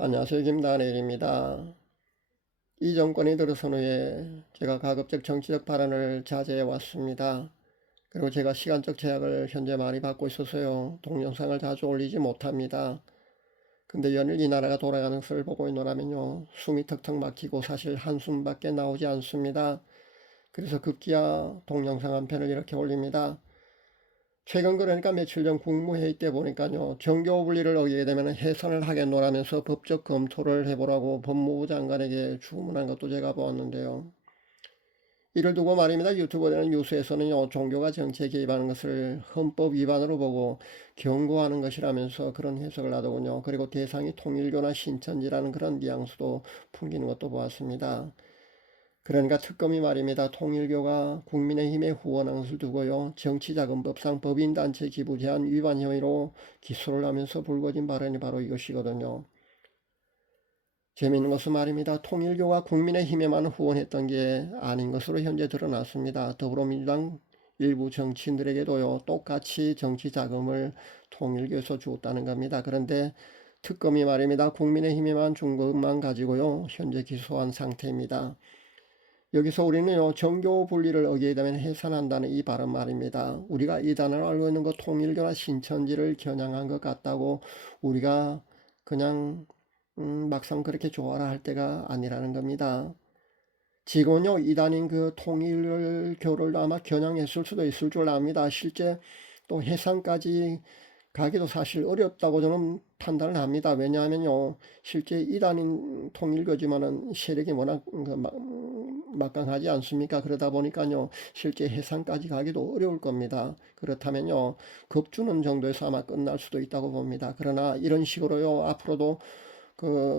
안녕하세요. 김다니엘입니다. 이 정권이 들어선 후에 제가 가급적 정치적 발언을 자제해 왔습니다. 그리고 제가 시간적 제약을 현재 많이 받고 있어서요. 동영상을 자주 올리지 못합니다. 근데 연일 이 나라가 돌아가는 것을 보고 있노라면요. 숨이 턱턱 막히고 사실 한숨밖에 나오지 않습니다. 그래서 급기야 동영상 한 편을 이렇게 올립니다. 최근 그러니까 며칠 전 국무회의 때 보니까요. 정교 분리를 어기게 되면 해산을 하겠노라면서 법적 검토를 해보라고 법무부 장관에게 주문한 것도 제가 보았는데요. 이를 두고 말입니다. 유튜브에는 뉴스에서는요. 종교가 정치에 개입하는 것을 헌법 위반으로 보고 경고하는 것이라면서 그런 해석을 하더군요. 그리고 대상이 통일교나 신천지라는 그런 뉘앙스도 풍기는 것도 보았습니다. 그러니까 특검이 말입니다. 통일교가 국민의힘에 후원한 것을 두고요. 정치자금법상 법인단체 기부 제한 위반 혐의로 기소를 하면서 불거진 발언이 바로 이것이거든요. 재미있는 것은 말입니다. 통일교가 국민의힘에만 후원했던 게 아닌 것으로 현재 드러났습니다. 더불어민주당 일부 정치인들에게도요. 똑같이 정치자금을 통일교에서 주었다는 겁니다. 그런데 특검이 말입니다. 국민의힘에만 준 것만 가지고요. 현재 기소한 상태입니다. 여기서 우리는요, 정교 분리를 어기게 되면 해산한다는 이 발언 말입니다. 우리가 이 단어를 알고 있는 것 통일교나 신천지를 겨냥한 것 같다고 우리가 그냥 막상 그렇게 좋아라 할 때가 아니라는 겁니다. 지금은요, 이단인 그 통일교를 아마 겨냥했을 수도 있을 줄 압니다. 실제 또 해산까지 가기도 사실 어렵다고 저는 판단을 합니다. 왜냐하면요, 실제 이단인 통일교지만은 세력이 워낙 막강하지 않습니까? 그러다 보니까요, 실제 해상까지 가기도 어려울 겁니다. 그렇다면요, 겁주는 정도에서 아마 끝날 수도 있다고 봅니다. 그러나 이런 식으로요, 앞으로도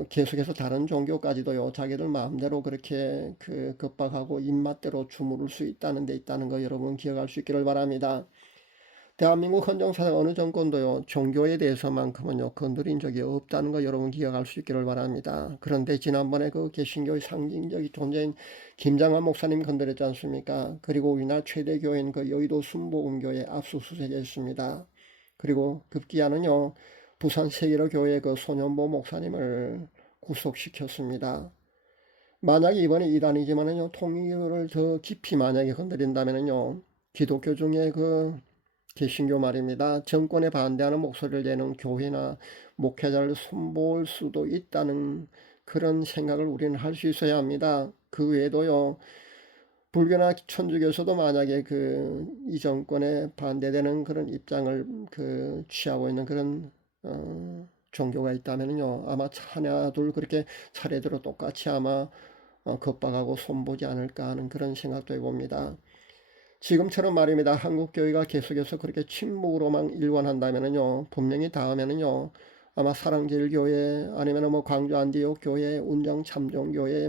계속해서 다른 종교까지도요, 자기들 마음대로 그렇게 겁박하고 입맛대로 주무를 수 있다는 데 있다는 거 여러분 기억할 수 있기를 바랍니다. 대한민국 헌정사상 어느 정권도요, 종교에 대해서만큼은요, 건드린 적이 없다는 거 여러분 기억할 수 있기를 바랍니다. 그런데 지난번에 그 개신교의 상징적인 존재인 김장한 목사님 건드렸지 않습니까? 그리고 우리나라 최대 교회인 그 여의도 순복음교회 압수수색했습니다. 그리고 급기야는요, 부산 세계로 교회 그 소년보 목사님을 구속시켰습니다. 만약에 이번에 이단이지만은요, 통일을 더 깊이 만약에 건드린다면은요, 기독교 중에 개신교 말입니다. 정권에 반대하는 목소리를 내는 교회나 목회자를 손볼 수도 있다는 그런 생각을 우리는 할 수 있어야 합니다. 그 외에도요, 불교나 천주교에서도 만약에 이 정권에 반대되는 그런 입장을 취하고 있는 그런 종교가 있다면요, 아마 하나 둘 그렇게 차례대로 똑같이 아마 겁박하고 손보지 않을까 하는 그런 생각도 해봅니다. 지금처럼 말입니다. 한국 교회가 계속해서 그렇게 침묵으로만 일관한다면은요, 분명히 다음에는요, 아마 사랑제일교회 아니면 뭐 광주 안디옥 교회, 운정 참종교회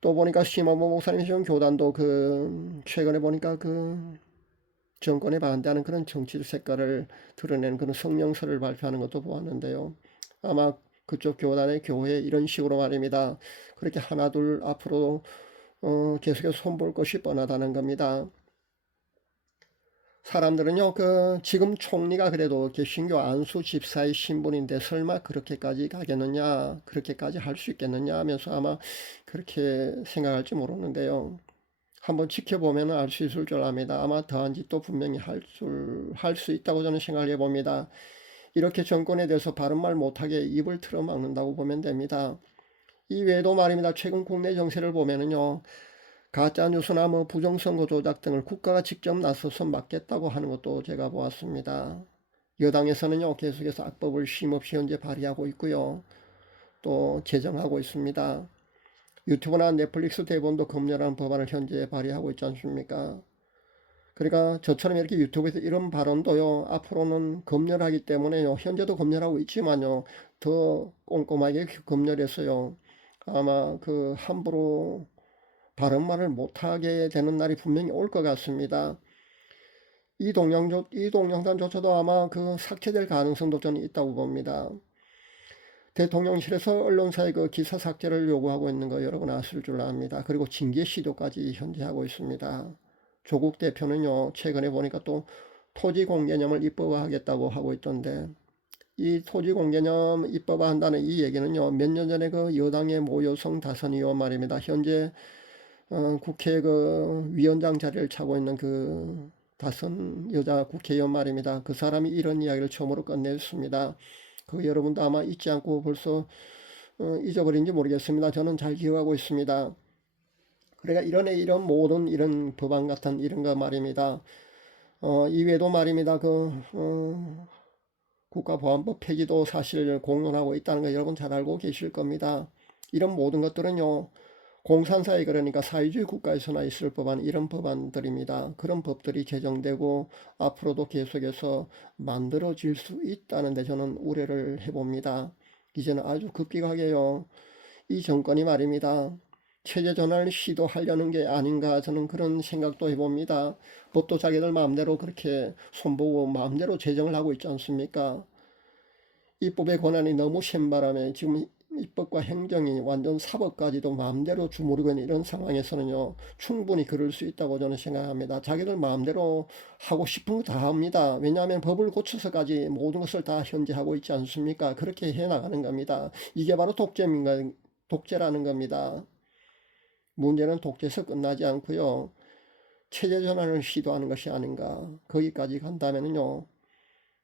또 보니까 심원모 목사님이 지금 교단도 최근에 보니까 정권에 반대하는 그런 정치 색깔을 드러내는 그런 성명서를 발표하는 것도 보았는데요. 아마 그쪽 교단의 교회 이런 식으로 말입니다. 그렇게 하나둘 앞으로 계속해서 손볼 것이 뻔하다는 겁니다. 사람들은요, 지금 총리가 그래도 개신교 안수 집사의 신분인데 설마 그렇게까지 가겠느냐, 그렇게까지 할 수 있겠느냐 하면서 아마 그렇게 생각할지 모르는데요. 한번 지켜보면 알 수 있을 줄 압니다. 아마 더한 짓도 분명히 할 수 있다고 저는 생각을 해봅니다. 이렇게 정권에 대해서 바른 말 못하게 입을 틀어막는다고 보면 됩니다. 이 외에도 말입니다. 최근 국내 정세를 보면은요, 가짜뉴스나 부정선거 조작 등을 국가가 직접 나서서 막겠다고 하는 것도 제가 보았습니다. 여당에서는요, 계속해서 악법을 쉼없이 현재 발의하고 있고요. 또 제정하고 있습니다. 유튜브나 넷플릭스 대본도 검열하는 법안을 현재 발의하고 있지 않습니까? 그러니까 저처럼 이렇게 유튜브에서 이런 발언도요, 앞으로는 검열하기 때문에요, 현재도 검열하고 있지만요, 더 꼼꼼하게 검열해서요, 아마 함부로 바른 말을 못하게 되는 날이 분명히 올 것 같습니다. 이 동영상조차도 아마 삭제될 가능성도 저는 있다고 봅니다. 대통령실에서 언론사의 기사 삭제를 요구하고 있는 거 여러분 아실 줄 압니다. 그리고 징계 시도까지 현재 하고 있습니다. 조국 대표는요, 최근에 보니까 또 토지 공개념을 입법화하겠다고 하고 있던데, 이 토지공개념 입법화한다는 이 얘기는요, 몇 년 전에 그 여당의 모여성 다선 의원 말입니다. 현재 국회 그 위원장 자리를 차고 있는 그 다선 여자 국회의원 말입니다. 그 사람이 이런 이야기를 처음으로 끝냈습니다. 그 여러분도 아마 잊지 않고 벌써 잊어버린지 모르겠습니다. 저는 잘 기억하고 있습니다. 그러니까 이런 모든 이런 법안 같은 이런 거 말입니다. 이외에도 말입니다. 국가보안법 폐지도 사실 공론하고 있다는 거 여러분 잘 알고 계실 겁니다. 이런 모든 것들은요, 공산사회 그러니까 사회주의 국가에서나 있을 법안 이런 법안들입니다. 그런 법들이 제정되고 앞으로도 계속해서 만들어질 수 있다는데 저는 우려를 해봅니다. 이제는 아주 급기가게요. 이 정권이 말입니다. 체제 전환을 시도하려는 게 아닌가 저는 그런 생각도 해봅니다. 법도 자기들 마음대로 그렇게 손보고 마음대로 제정을 하고 있지 않습니까? 입법의 권한이 너무 센 바람에 지금 입법과 행정이 완전 사법까지도 마음대로 주무르고 있는 이런 상황에서는요, 충분히 그럴 수 있다고 저는 생각합니다. 자기들 마음대로 하고 싶은 거 다 합니다. 왜냐하면 법을 고쳐서까지 모든 것을 다 현재 하고 있지 않습니까? 그렇게 해나가는 겁니다. 이게 바로 독재라는 겁니다. 문제는 독재에서 끝나지 않고요, 체제 전환을 시도하는 것이 아닌가. 거기까지 간다면요,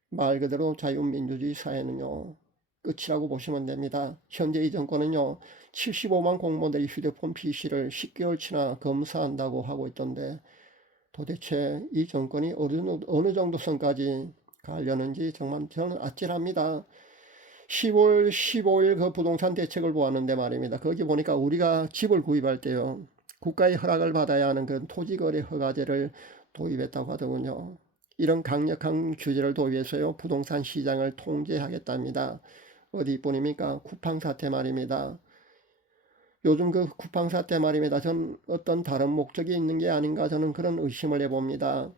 말 그대로 자유민주주의 사회는요, 끝이라고 보시면 됩니다. 현재 이 정권은요, 75만 공무원들이 휴대폰 PC를 10개월치나 검사한다고 하고 있던데, 도대체 이 정권이 어느 정도 선까지 가려는지 정말 저는 아찔합니다. 10월 15일 그 부동산 대책을 보았는데 말입니다. 거기 보니까 우리가 집을 구입할 때요, 국가의 허락을 받아야 하는 그 토지거래 허가제를 도입했다고 하더군요. 이런 강력한 규제를 도입해서요, 부동산 시장을 통제하겠답니다. 어디뿐입니까? 쿠팡 사태 말입니다. 요즘 그 쿠팡 사태 말입니다. 전 어떤 다른 목적이 있는 게 아닌가 저는 그런 의심을 해봅니다.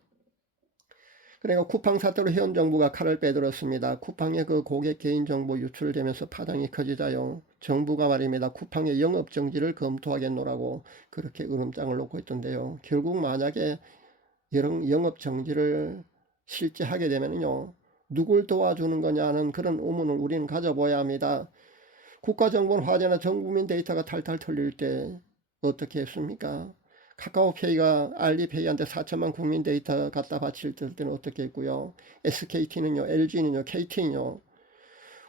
그러니까 쿠팡 사태로 현 정부가 칼을 빼들었습니다. 쿠팡의 그 고객 개인정보 유출되면서 파장이 커지자요, 정부가 말입니다. 쿠팡의 영업정지를 검토하겠노라고 그렇게 으름장을 놓고 있던데요. 결국 만약에 영업정지를 실제 하게 되면요, 누굴 도와주는 거냐는 그런 의문을 우리는 가져봐야 합니다. 국가정보는 화제나 전 국민 데이터가 탈탈 털릴 때 어떻게 했습니까? 카카오페이가 알리페이한테 4천만 국민 데이터 갖다 바칠 때는 어떻게 했고요. SKT는요, LG는요, KT는요.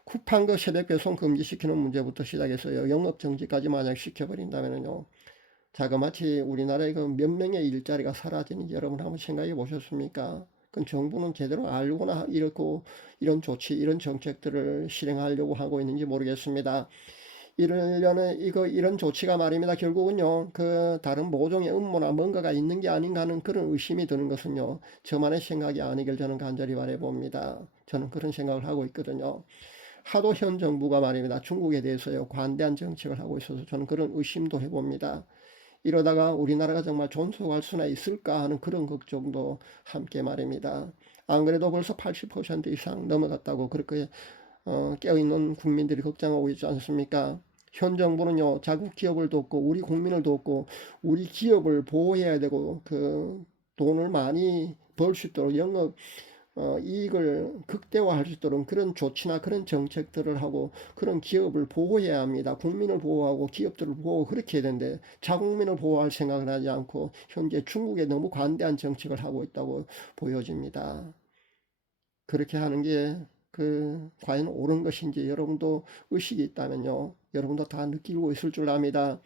쿠팡 그 새벽 배송 금지시키는 문제부터 시작해서요, 영업정지까지 만약 시켜버린다면요, 자그마치 우리나라의 그 몇 명의 일자리가 사라지는지 여러분 한번 생각해 보셨습니까? 그 정부는 제대로 알고나 이런 조치, 이런 정책들을 실행하려고 하고 있는지 모르겠습니다. 이런 조치가 말입니다. 결국은요, 그 다른 모종의 음모나 뭔가가 있는 게 아닌가 하는 그런 의심이 드는 것은요, 저만의 생각이 아니길 저는 간절히 바라봅니다. 저는 그런 생각을 하고 있거든요. 하도 현 정부가 말입니다, 중국에 대해서요, 관대한 정책을 하고 있어서 저는 그런 의심도 해봅니다. 이러다가 우리나라가 정말 존속할 수나 있을까 하는 그런 걱정도 함께 말입니다. 안 그래도 벌써 80% 이상 넘어갔다고 그렇게 깨어있는 국민들이 걱정하고 있지 않습니까? 현 정부는요, 자국 기업을 돕고 우리 국민을 돕고 우리 기업을 보호해야 되고 그 돈을 많이 벌 수 있도록 이익을 극대화할 수 있도록 그런 조치나 그런 정책들을 하고 그런 기업을 보호해야 합니다. 국민을 보호하고 기업들을 보호하고 그렇게 해야 되는데 자국민을 보호할 생각을 하지 않고 현재 중국에 너무 관대한 정책을 하고 있다고 보여집니다. 그렇게 하는 게 과연 옳은 것인지 여러분도 의식이 있다면요, 여러분도 다 느끼고 있을 줄 압니다.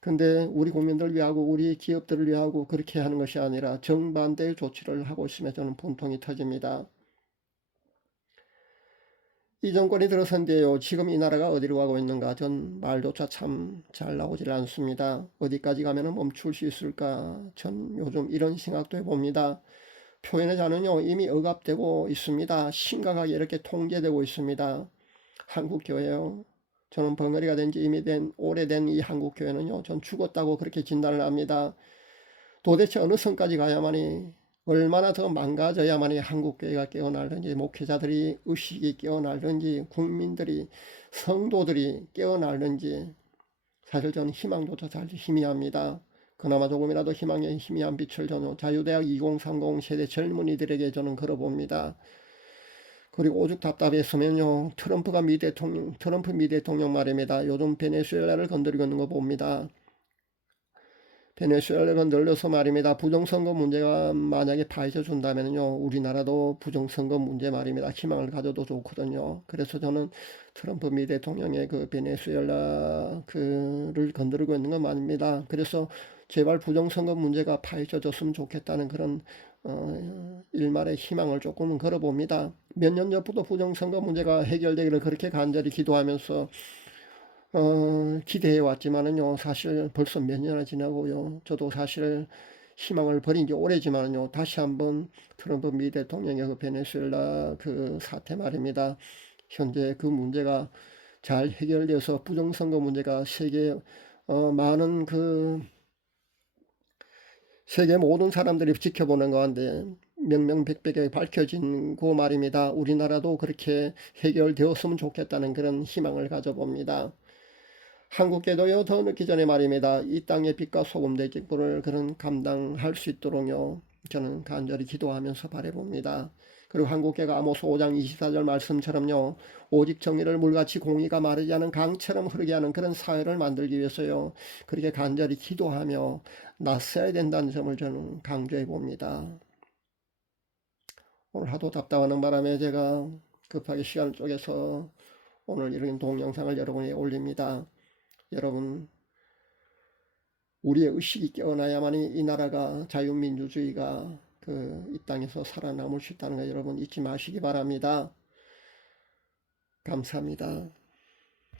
근데 우리 국민들을 위하고 우리 기업들을 위하고 그렇게 하는 것이 아니라 정반대의 조치를 하고 있으면 저는 분통이 터집니다. 이 정권이 들어선데요, 지금 이 나라가 어디로 가고 있는가 전 말조차 참 잘 나오질 않습니다. 어디까지 가면 멈출 수 있을까 전 요즘 이런 생각도 해봅니다. 표현의 자는요, 이미 억압되고 있습니다. 심각하게 이렇게 통제되고 있습니다. 한국교회요, 저는 벙어리가 된 지 이미 오래된 이 한국교회는요, 전 죽었다고 그렇게 진단을 합니다. 도대체 어느 선까지 가야만이, 얼마나 더 망가져야만이 한국교회가 깨어나는지, 목회자들이 의식이 깨어나는지, 국민들이, 성도들이 깨어나는지, 사실 저는 희망조차 잘 희미합니다. 그나마 조금이라도 희망의 희미한 빛을 저는 자유대학 2030 세대 젊은이들에게 저는 걸어봅니다. 그리고 오죽 답답했으면요. 트럼프 미 대통령 말입니다. 요즘 베네수엘라를 건드리고 있는 거 봅니다. 베네수엘라를 건들려서 말입니다. 부정선거 문제가 만약에 파헤쳐준다면요. 우리나라도 부정선거 문제 말입니다. 희망을 가져도 좋거든요. 그래서 저는 트럼프 미 대통령의 그 베네수엘라 그를 건드리고 있는 건 말입니다. 그래서 제발 부정선거 문제가 파헤쳐졌으면 좋겠다는 그런 일말의 희망을 조금은 걸어봅니다. 몇 년 전부터 부정선거 문제가 해결되기를 그렇게 간절히 기도하면서 기대해 왔지만은요, 사실 벌써 몇 년이나 지나고요. 저도 사실 희망을 버린 지 오래지만은요, 다시 한번 트럼프 미 대통령의 그 베네수엘라 그 사태 말입니다. 현재 그 문제가 잘 해결돼서 부정선거 문제가 많은 세계 모든 사람들이 지켜보는 가운데 명명백백하게 밝혀진 그 말입니다. 우리나라도 그렇게 해결되었으면 좋겠다는 그런 희망을 가져봅니다. 한국께도요, 더 늦기 전에 말입니다. 이 땅의 빛과 소금 될 직분을 그런 감당할 수 있도록요, 저는 간절히 기도하면서 바라봅니다. 그리고 한국계가 아모스 5장 24절 말씀처럼요, 오직 정의를 물같이 공의가 마르지 않은 강처럼 흐르게 하는 그런 사회를 만들기 위해서요, 그렇게 간절히 기도하며 나서야 된다는 점을 저는 강조해 봅니다. 오늘 하도 답답하는 바람에 제가 급하게 시간을 쪼개서 오늘 이런 동영상을 여러분에 올립니다. 여러분, 우리의 의식이 깨어나야만이 이 나라가 자유민주주의가 이 땅에서 살아남을 수 있다는 거 여러분 잊지 마시기 바랍니다. 감사합니다.